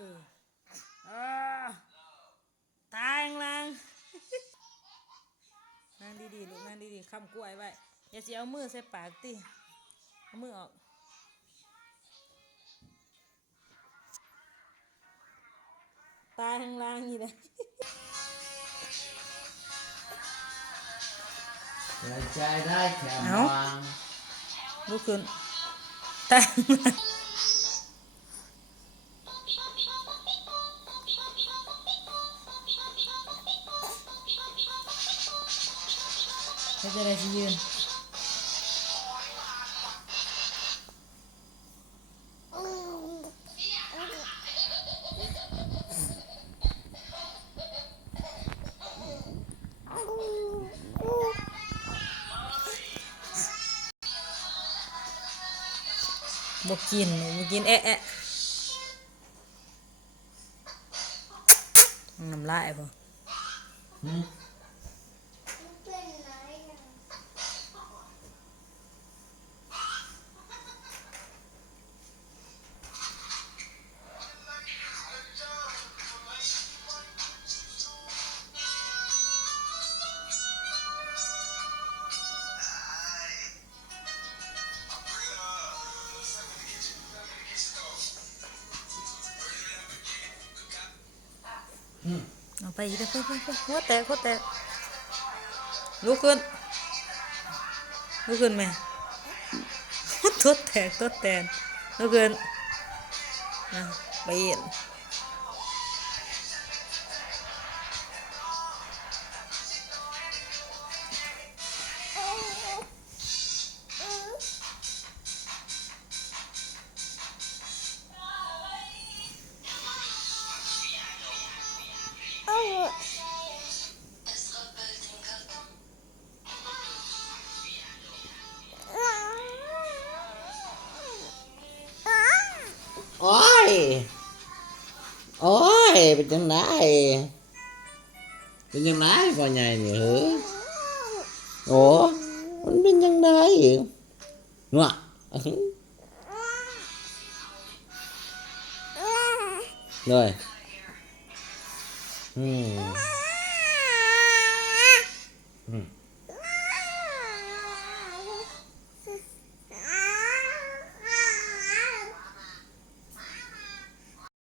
อออ่าตายงลังนั่งดีๆลูกนั่งดีๆคำกล้วยไว้อย่าเสียเอามือใส่ปากติเอามือออกตายข้างล่างนี่เลยใจได้แค่มองลุกขึ้นตายไม่จะได้สิยืนบอกกินแอะน้ำลายป่ะเอาไปอีกแล้วไปหัวแตกลุกขึ้นแม่ตัวแตกลุกขึ้นไปเย็นโอ้ยโอ้ยเป็นจังไงพ่อใหญ่นี่เหรอโอ้มันเป็นจังไงเนาะเลย